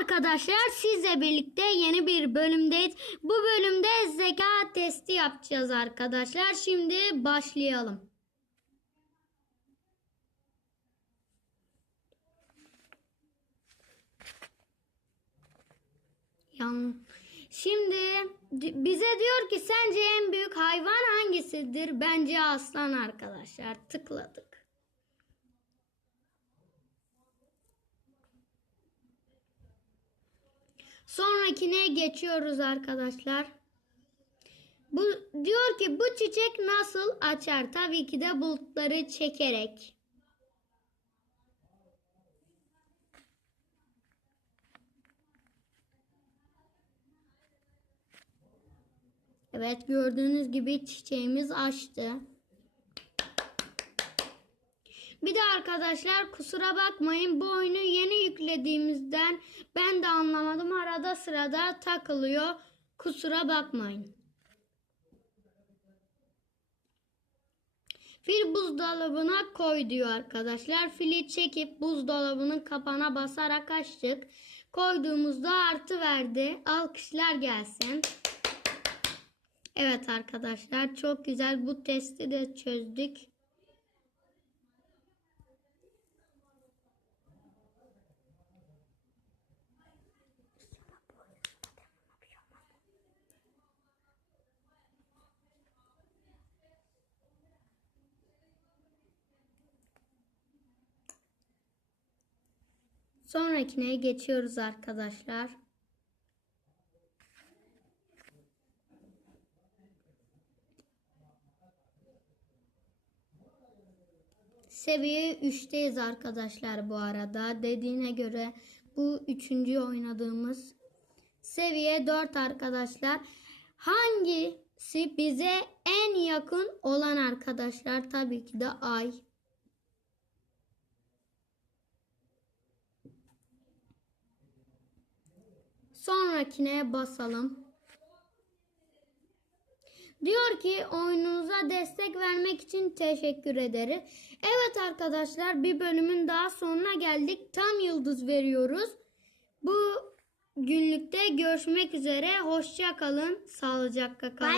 arkadaşlar sizle birlikte yeni bir bölümdeyiz. Bu bölümde zeka testi yapacağız arkadaşlar. Şimdi başlayalım. Yan. Şimdi bize diyor ki sence en büyük hayvan hangisidir? Bence aslan arkadaşlar. Tıkladık. Sonrakine geçiyoruz arkadaşlar. Bu diyor ki bu çiçek nasıl açar? Tabii ki de bulutları çekerek. Evet gördüğünüz gibi çiçeğimiz açtı. Bir de arkadaşlar kusura bakmayın bu oyunu yeni yüklediğimizden ben de anlamadım. Arada sırada takılıyor. Kusura bakmayın. Fil buzdolabına koy diyor arkadaşlar. Fili çekip buzdolabının kapağına basarak açtık. Koyduğumuzda artı verdi. Alkışlar gelsin. Evet arkadaşlar çok güzel bu testi de çözdük. Sonrakine geçiyoruz arkadaşlar. Seviye 3'teyiz arkadaşlar bu arada. Dediğine göre bu üçüncü oynadığımız. Seviye 4 arkadaşlar. Hangisi bize en yakın olan arkadaşlar? Tabii ki de ay. Sonrakine basalım. Diyor ki oyununuza destek vermek için teşekkür ederiz. Evet arkadaşlar bir bölümün daha sonuna geldik. Tam yıldız veriyoruz. Bu günlükte görüşmek üzere. Hoşça kalın. Sağlıcakla kalın.